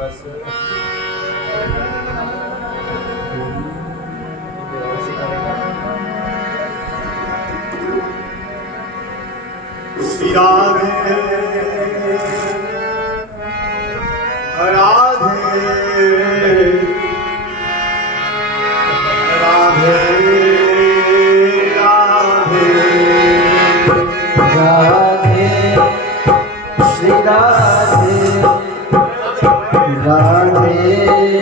बस श्री राधे राधे राधे राधे श्री राधे राधे राधे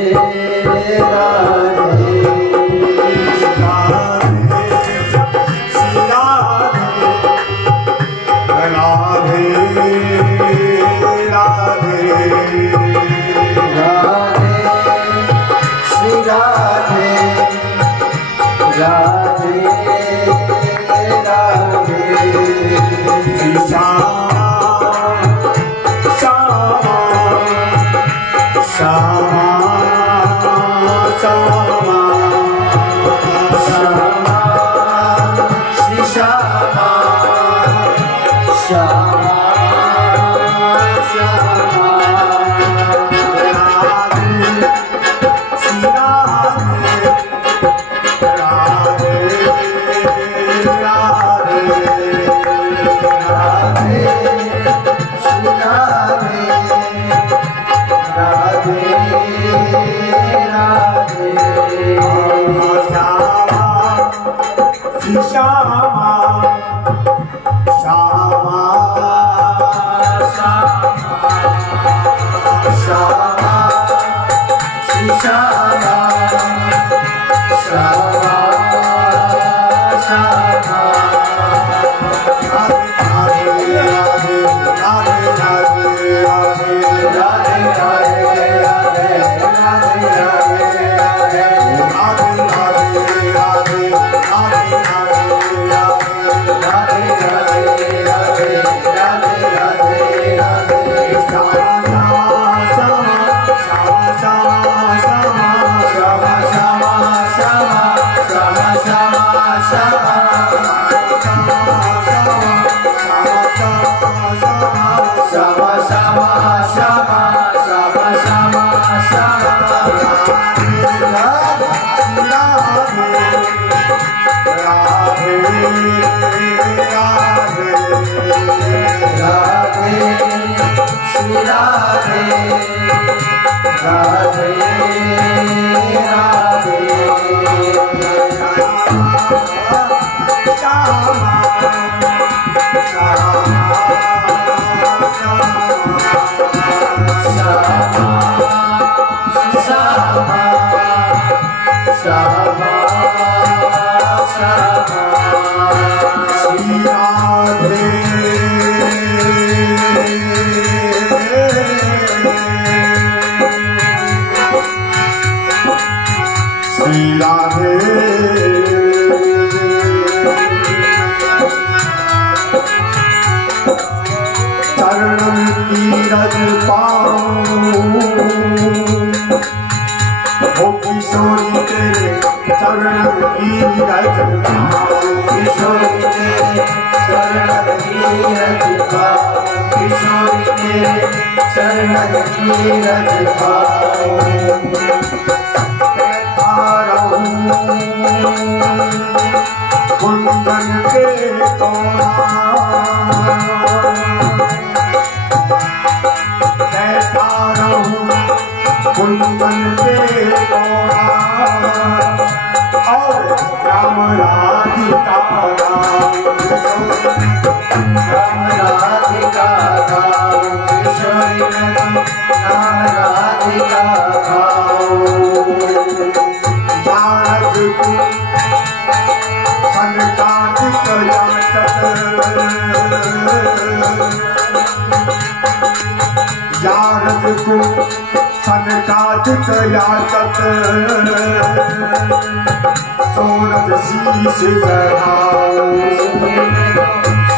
सोनत शीश चढ़ाओ,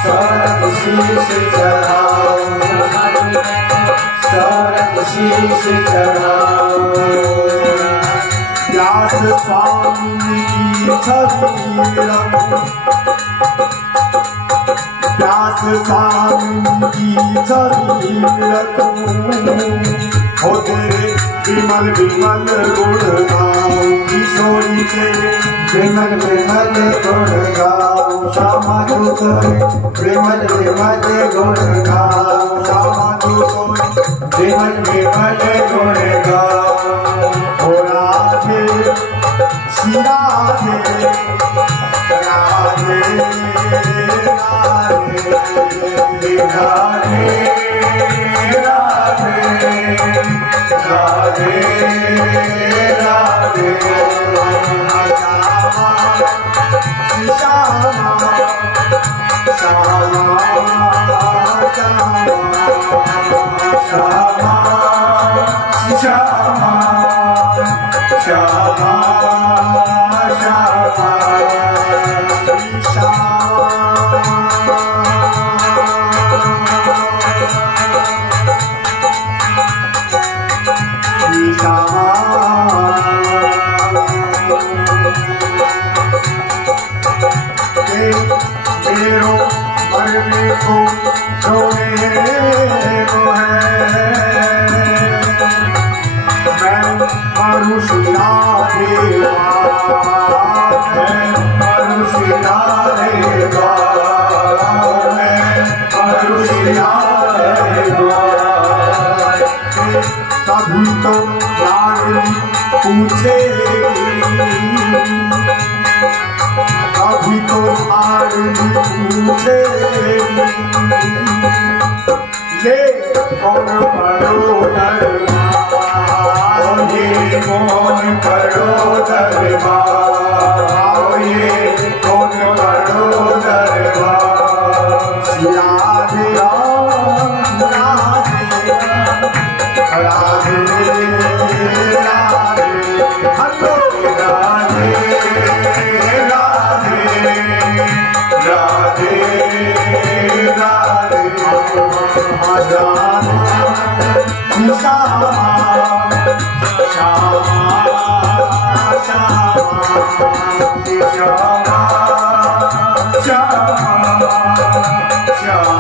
सोनत शीश चढ़ाओ, सोनत शीश चढ़ाओ। व्यास स्वामी की छवि रखो, व्यास स्वामी की छवि रखो, हो तेरे विमल विमल गुण गाऊं किशोरी के विमल विमल गुण गाऊं श्यामा जोगोरी विमल विमल गुण गाऊं श्यामा जोगोरी विमल विमल गुण गाऊं ओ राधे श्री राधे राधे राधे राधे राधे राधे श्यामा श्यामा श्यामा श्यामा श्यामा कभी तो लाडली पूछे कभी तो लाडली पूछे ये कौन करो दरबार ये कौन करो दरबार ये कौन करो दरबार राधे राधे राधे हलो राधे राधे राधे राधे श्यामा श्यामा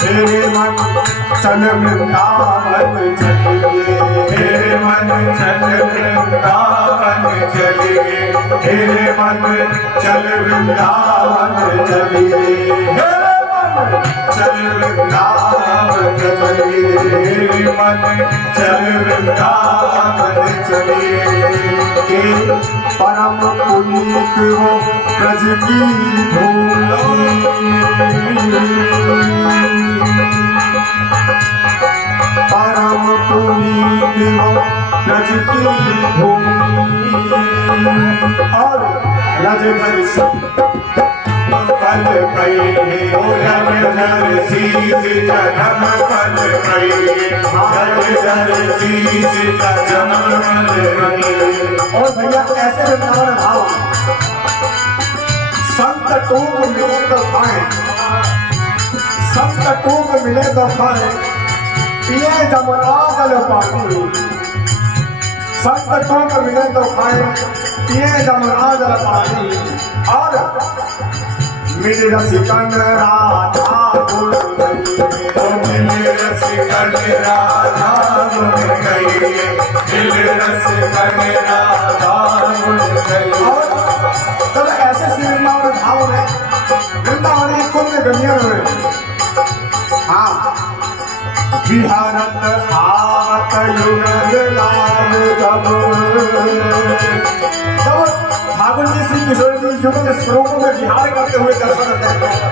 मेरे मन चल वृंदावन चलिए मेरे मन चल वृंदावन चलिए मेरे मन चल वृंदावन चलिए मेरे मन चल वृंदावन चलिए मेरे मन चल वृंदावन चलिए के परम पुनीत हो ब्रज की धूली परम पुनीत हो ब्रज की भूमि और रजधर पल कई रजधर शीश जन्म पल कई रजधर शीश जन्म पल कई। और भैया कैसे वृंदावन भाव संकटों को मिले तो पाए संकटों को मिले तो पाए पिए जमुना जल पानी संकटों को मिले तो खाए पिए जमुना जल पानी और मिल रसिकन राधा गुण गई मिल रसिकन राधा गुण गई मिल रसिकन राधा गुण गई। तब ऐसे श्री वृंदावन भाव में वृंदावन की कुंज गलियों में हाँ विहरत आवत युगल लाल जब ठाकुर जी श्री किशोर जी युग के श्लोकों में विहार करते हुए दर्शन देते हैं।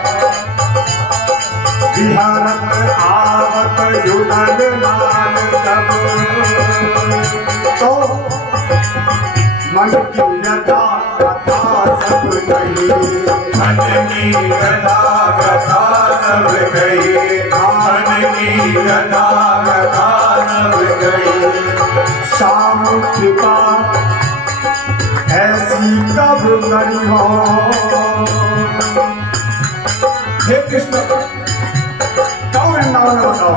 विहरत आवत युगल लाल जब तो मन की व्यथा कथा सब गई मन की व्यथा कथा सब गई मन की व्यथा कथा सब गई। शाम कृपा ऐसी कब करी हो हे कृष्ण कौन वृंदावन बताओ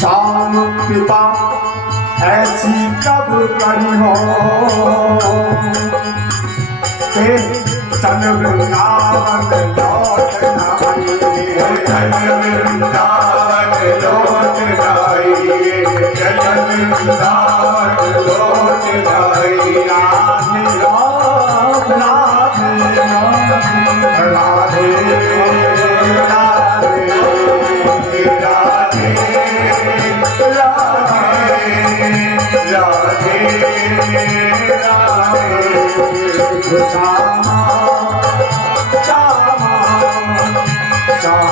शाम कृपा ऐसी कब करी हो के चल वृंदावन लौट आइए, चल वृंदावन लौट आइए, चल वृंदावन लौट आइए। राधे राधे राधे राधे राधे राधे श्यामा श्यामा श्यामा श्यामा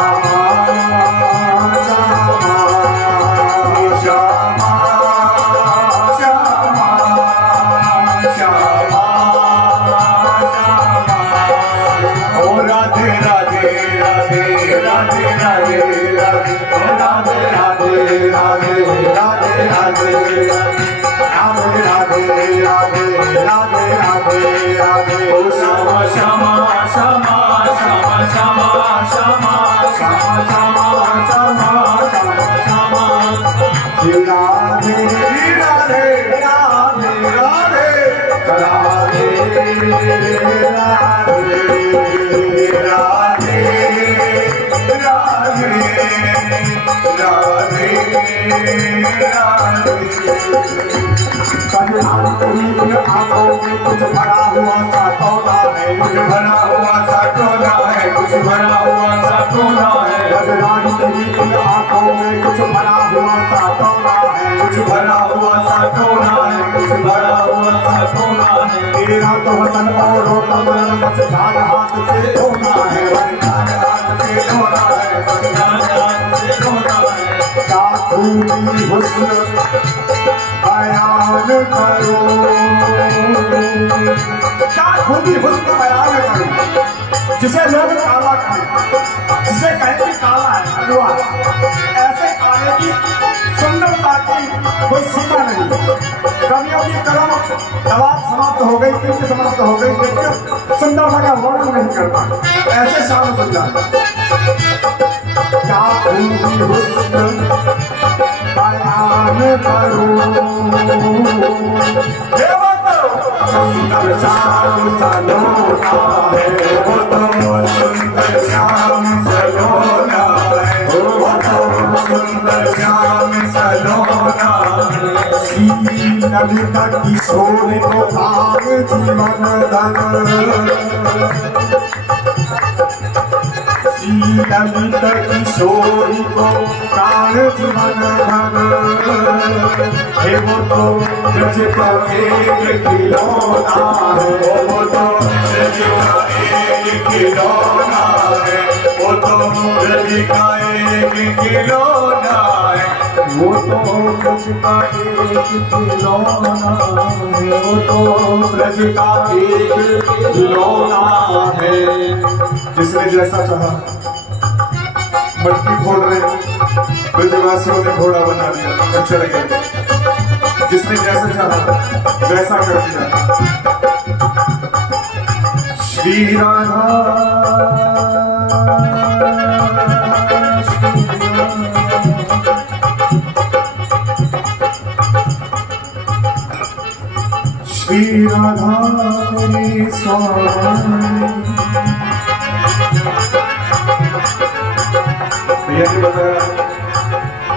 श्यामा श्यामा ओ राधे राधे राधे राधे राधे राधे ओ राधे राधे राधे राधे राधे राधे राधे राधे राधे राधे राधे ओ श्यामा श्यामा श्यामा श्यामा श्यामा श्यामा श्यामा श्यामा श्यामा श्यामा श्यामा श्री राधे राधे राधे राधे राधे राधे राधे राधे आंखों में कुछ भरा हुआ सा टोना है, कुछ भरा हुआ सा टोना है, कुछ भरा हुआ सा टोना है। रानी तेरी आंखों में कुछ भरा हुआ सा टोना है, कुछ भरा हुआ सा टोना है, कुछ भरा हुआ सा टोना है। तेरा तो वतन और रोता बस हाथ हाथ से धोना है, हाथ से धोना है, हाथ से धोना है। क्या खूबी हुस्न बयान करो, क्या खूबी हुस्न बयान करो, जिसे लोग काला कहें, जिसे कहें कि काला है अगुआ, ऐसे काले की सुंदरता की कोई सीमा नहीं। कवियों की कलम दवा समाप्त हो गई, कृति समाप्त हो गई, लेकिन सुंदरता का वर्णन नहीं करता। ऐसे शाम सुंदर क्या खूबी हुस्न बयान करो, सुंदर श्याम सलोना है, वो तो सुंदर श्याम सलोना है, वो तो सुंदर श्याम सलोना है। ललिता किशोर को भाग जीवन धन, ललिता किशोर को प्राण जीवन धन है, वो तो ब्रज का एक खिलौना है, वो तो ब्रज का एक खिलौना है, वो तो ब्रज का एक खिलौना है, वो तो ब्रज का एक खिलौना है, वो तो ब्रज का एक खिलौना है। जिसने जैसा चाहा मटकी फोड़ रहे ब्रजवासियों ने घोड़ा बना दिया और चढ़ गए, जिसने जैसा चाहा वैसा कर दिया। श्री राधा श्री राधा स्वामी। भैया ने बताया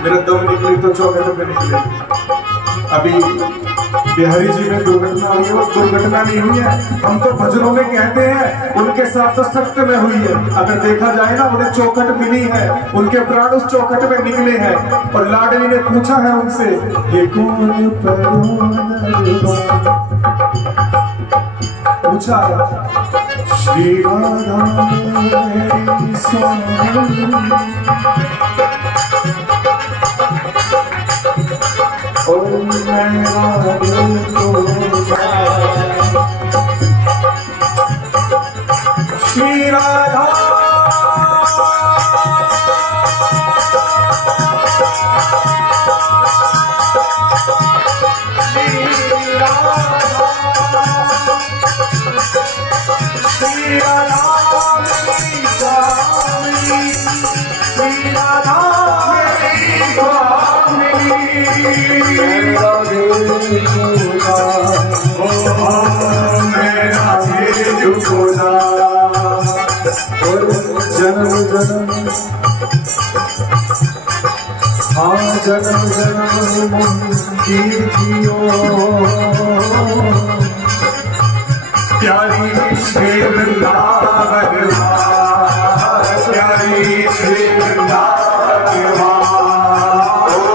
मेरा दम निकली तो चौखटों पे निकले। अभी बिहारी जी में दुर्घटना हुई है, वो दुर्घटना नहीं हुई है, हम तो भजनों में कहते हैं उनके साथ तो सख्त में हुई है। अगर देखा जाए ना, उन्हें चौखट मिली है, उनके प्राण उस चौखट में निकले हैं। और लाडली ने पूछा है उनसे, ये कौन पूछा है श्री राधा श्री राधा श्री राधा जन्म जन्म हाँ जन्म जन्म की जियो प्यारी श्री वृंदावन प्यारी श्री वृंदावन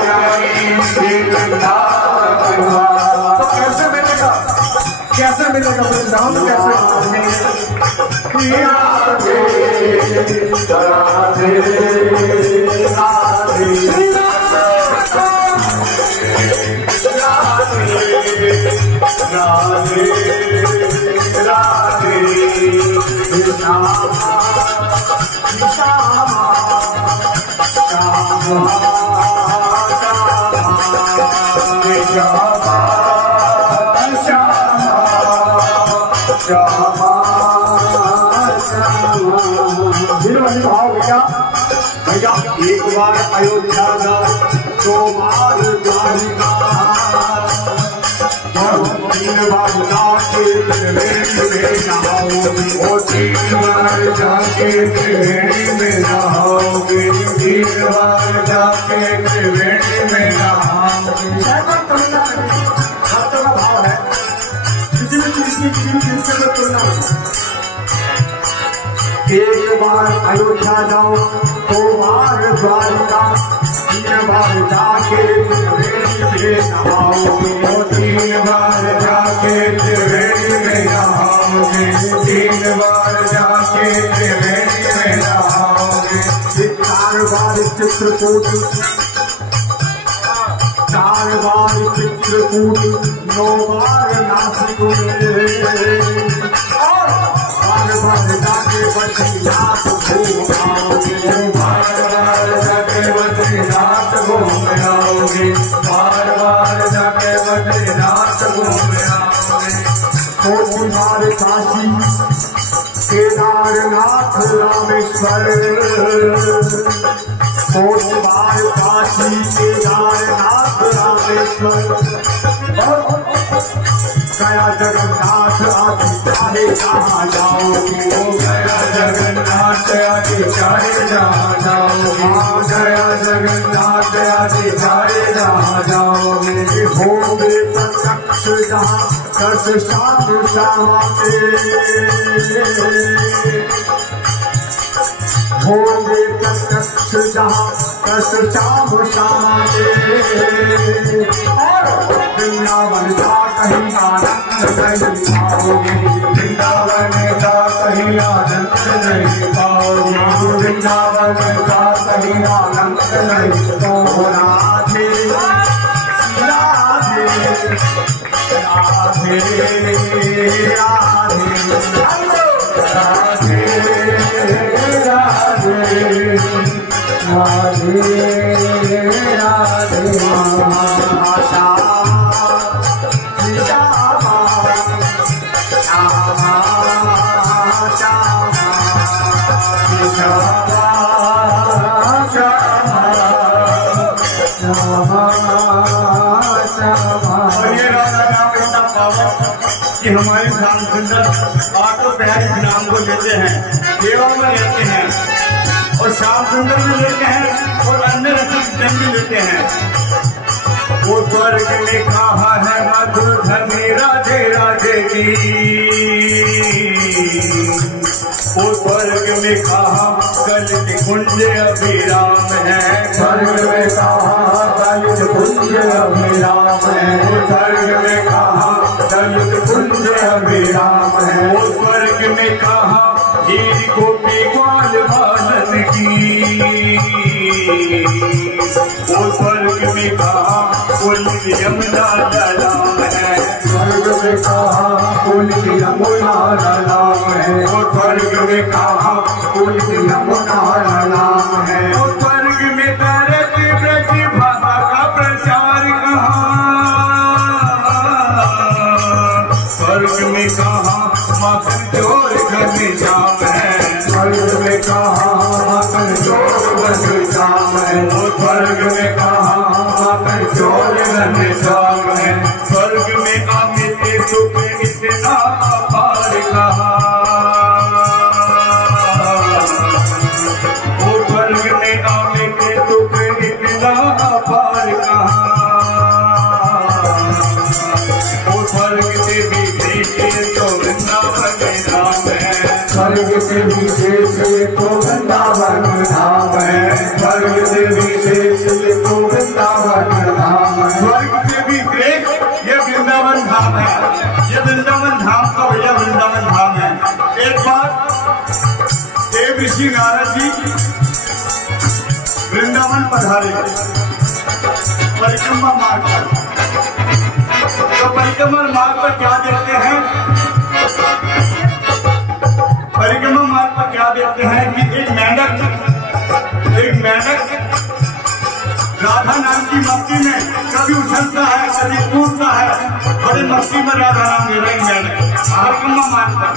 प्यारी श्री वृंदावन। तो कैसे मिलेगा वृंदावन कैसे राधे राधे राधे राधे श्यामा श्यामा भाव भैया एक बार अयोध्या जाओ दो बार द्वारिका तीन बार जाके त्रिवेणी में नहाओगे वो तीन बार जाके त्रिवेणी में नहाओगे तीन बार जाके त्रिवेणी में नहाओगे। का भाव है किसी भी चीज की किसी में तुलना एक बार अयोध्या जाओ दो बार द्वारिका तीन बार जाके त्रिवेणी में नहाओगे तीन बार जाके त्रिवेणी में नहाओगे तीन बार जाके त्रिवेणी में नहाओगे। चार बार चित्रकूट चार बार चित्रकूट नौ बार नासिक बार बार जाके बद्रीनाथ घूम आओगे बार बार जाके बद्रीनाथ घूम आओगे बार बार जाके बद्रीनाथ घूम आओगे। कोटि बार काशी केदारनाथ रामेश्वर कोटि बार काशी केदारनाथ रामेश्वर गया जगन्नाथ आदि चाहे जहाँ जाओगे वो गया जगन्नाथ आदि चाहे जहाँ जाओगे गया जगन्नाथ आदि चाहे जहाँ जाओगे होंगे प्रत्यक्ष जहाँ दस सात समाते होंगे प्रत्यक्ष जहाँ दस शाम समाते और वृंदावन का कहीं आनंद नहीं पाओगे वृंदावन का कहीं आनंद नहीं पाओगे वृंदावन का कहीं आनंद नहीं तो राधे राधे राधे राधे राधे राधे राधे कि हमारे श्याम सुंदर आठों प्यारे नाम को लेते हैं सेवा में लेते हैं और श्याम सुंदर भी लेते हैं और अन्य रसिक जन भी लेते हैं। वो स्वर्ग में कहा है मधुधनी राधे राधे की वो स्वर्ग में कहा कलित कुंज अभिराम है स्वर्ग में कहा कलित कुंज अभिराम है स्वर्ग में कहा कलित कुंज अभिराम है वो स्वर्ग में कहा हीर गोपी ग्वाल बालन की वो स्वर्ग में कहा कुल यमुना राम है स्वर्ग में कहा कुल यमुना राम है वो स्वर्ग में कहा कुल यमुना राम है वो स्वर्ग में करत ब्रज भाषा का प्रचार कहा स्वर्ग में कहा माखन चोर घनश्याम है स्वर्ग में कहा माखन चोर घनश्याम है वो स्वर्ग में कहा माखन चोर घनश्याम है स्वर्ग में अमित सुख इतना अपार कहा स्वर्ग से विशेष ये तो वृंदावन धाम है, स्वर्ग से विशेष ये तो वृंदावन धाम है, स्वर्ग से भी श्रेष्ठ ये वृंदावन धाम है। ये वृंदावन धाम का भैया वृंदावन धाम है। एक बार देव ऋषि नारद जी वृंदावन पधारे परिक्रमा मार्ग पर। तो परिक्रमा मार्ग पर क्या देखते हैं? परिक्रमा मार्ग पर क्या देखते हैं कि एक मेंढक राधा नाम की मस्ती में कभी उछलता है, कभी कूदता है, बड़े मस्ती में राधा नाम ले रहे मेंढक परिक्रमा मार्ग पर।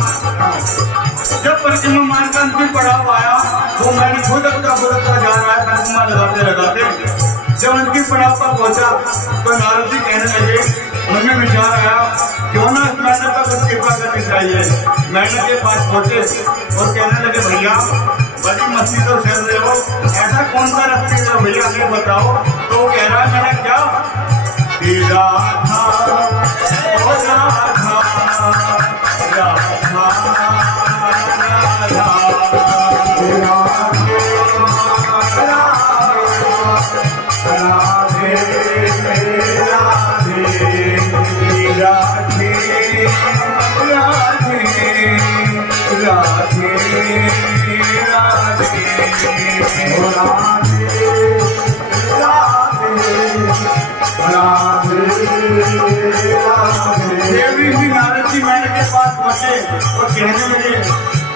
जब परिक्रमा मार्ग का अंतिम पड़ाव आया वो मैंने खुद अपना जा रहा है परिक्रमा लगाते लगाते। जब अंतिम पड़ाव पर पहुंचा तो नारद जी कहने लगे, मन में विचार आया क्यों ना इस मेंढक पर कुछ कृपा करनी चाहिए। मेंढक के पास पहुंचे और कहने लगे, भैया बड़ी मस्ती तो चल रहे हो, ऐसा कौन सा रास्ते हो भैया हमें बताओ। तो वो कह रहा है, मैंने क्या राधा ओ राधा राधा नारद जी मैंने के पास पहुंचे और कहने लगे,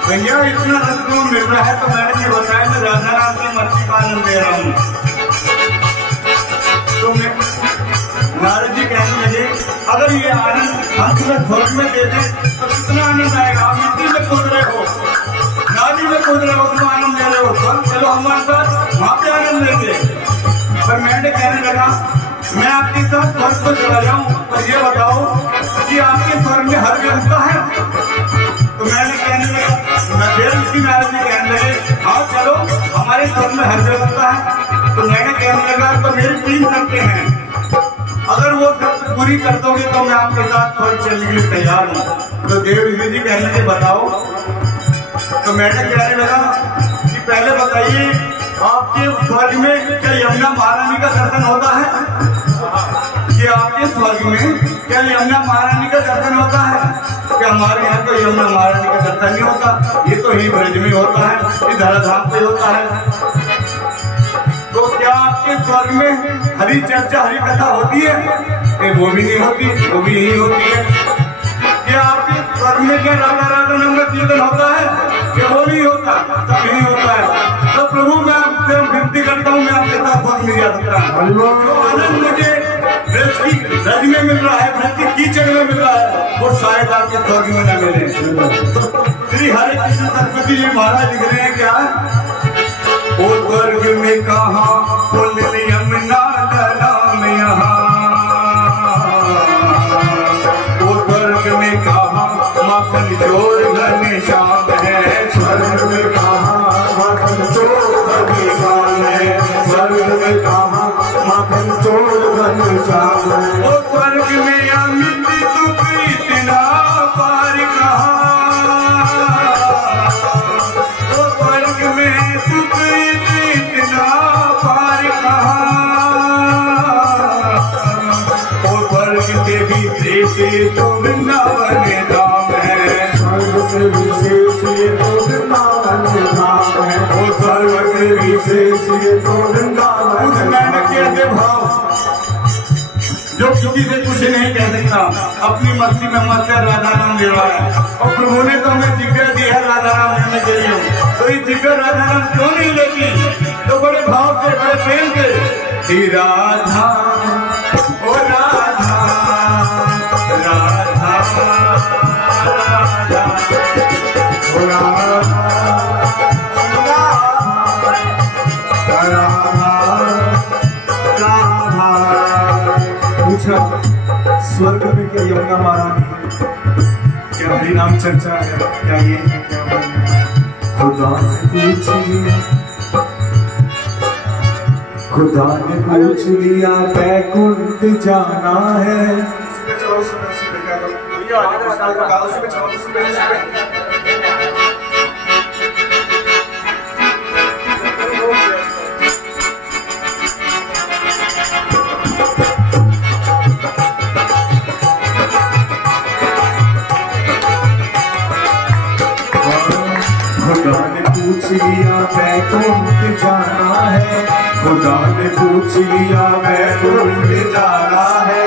भैया इतना रस क्यों मिल रहा है? तो मैंने ये बताया मैं राधा राम की मस्ती का आनंद ले रहा हूँ। तो नारद जी कहने लगे, अगर ये आनंद हम तुम्हें स्वर्ग में दे दे तो कितना आनंद आएगा। आप मिट्टी में कूद रहे हो, नाली में कूद रहे हो, तुम आनंद ले रहे हो, चलो हमारे साथ वहां पे आनंद लेते। पर मैंने कहने लगा, मैं आपके साथ स्वर्ग को चला जाऊं पर ये बताओ कि आपके स्वर्ग में हर व्यवस्था है? तो मैंने कहने लगा, मैं फिर ऋषि नारद जी कहने लगे, हाँ चलो हमारे स्वर्ग में हर व्यवस्था है। तो मैंने कहने लगा, तो मेरी 3 शर्तें हैं, अगर वो शर्त पूरी कर दोगे तो मैं आपके साथ स्वर्ग चलने के लिए तैयार हूँ। तो देव ऋषि जी कहने लगे, बताओ। तो मैंने कहने लगा कि पहले बताइए आपके स्वर्ग में क्या यमुना महारानी का दर्शन होता है? कि आपके स्वर्ग में क्या यमुना महारानी का दर्शन होता है? क्या हमारे यहाँ तो यमुना महारानी का दर्शन नहीं होता? ये तो ही ब्रज में होता है, ये धराधाम पे होता है। तो क्या आपके स्वर्ग में हरी चर्चा हरी कथा होती है? वो भी नहीं होती, वो भी नहीं होती है। क्या आपके स्वर्ग में क्या राधा राधा नाम का कीर्तन होता है? क्या वो नहीं होता, सब नहीं होता है। तो प्रभु मैं आपसे विनती करता हूँ, मैं आपके साथ बहुत मिल जा सकता हूँ। जो आनंद मुझे ब्रज में मिल रहा है, ब्रज की कीचड़ में मिल रहा है, वो शायद आपके स्वर्ग में न मिले। श्री हरे कृष्ण सरस्वती जी महाराज लिख रहे हैं क्या, वो स्वर्ग में कहा पुल यमुना नाम यहाँ, वो स्वर्ग में कहा माखन चोर घनश्याम है, स्वर्ग में कहा माखन चोर घनश्याम है, स्वर्ग में कहा माखन चोर घनश्याम है। वो स्वर्ग में अमित सुख इतना पार कहा, वो स्वर्ग में सुख इतना पार कहा, वो स्वर्ग से भी श्रेष्ठ तो वृंदावन धाम है, स्वर्ग से विशेष ये तो वृंदावन धाम है, वो स्वर्ग से विशेष ये तो वृंदावन। मैंने कैसे भाव जो किसी से कुछ नहीं कह सकता, अपनी मस्ती में मस्त राधा नाम ले रहा है। और प्रभु ने तो हमें जिक्र दी है राधा नाम लेने के लिए, तो ये जिक्र राधा नाम क्यों नहीं लेती? तो बड़े भाव से, बड़े प्रेम से, श्री राधा ओ राधा राधा राधा ओ राधा पूछा, स्वर्ग में क्या यमुना महारानी है? क्या हरि नाम चर्चा है? क्या ये है? क्या वो है? खुदा से पूछ लिया, खुदा ने पूछ लिया बैकुंठ जाना है। लिया वैकुंठ जाना है, खुदा ने पूछ लिया वैकुंठ जाना है,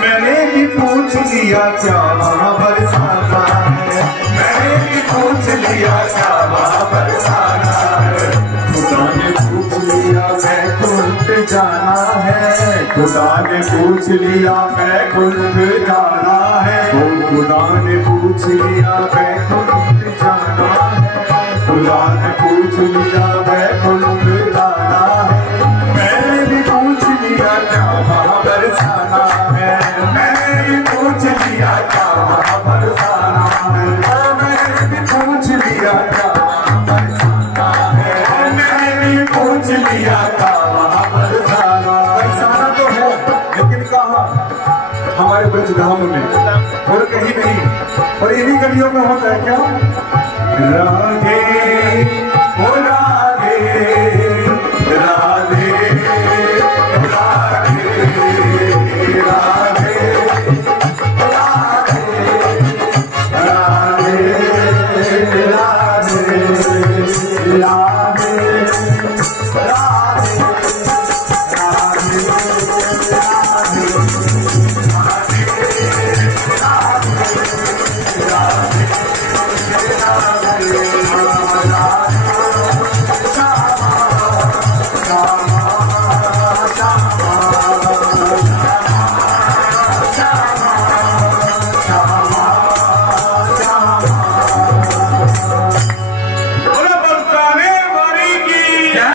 मैंने भी पूछ लिया क्या वहाँ बरसाना है, मैंने भी पूछ लिया क्या वहाँ बरसाना है, खुदा ने पूछ लिया वैकुंठ जाना है, खुदा ने पूछ लिया वैकुंठ जाना है, खुदा ने पूछ लिया वैकुंठ जाना है, खुदा ने पूछ लिया वैकुंठ जाना है, मैंने भी पूछ लिया क्या वहाँ बरसाना है, मैंने भी पूछ लिया क्या वहाँ बरसाना है, मैंने भी पूछ लिया क्या वहाँ बरसाना है, मैंने भी पूछ लिया क्या वहाँ बरसाना। बरसाना तो है लेकिन कहाँ? हमारे ब्रजधाम में और कहीं नहीं, और इन्हीं गलियों में होता है क्या?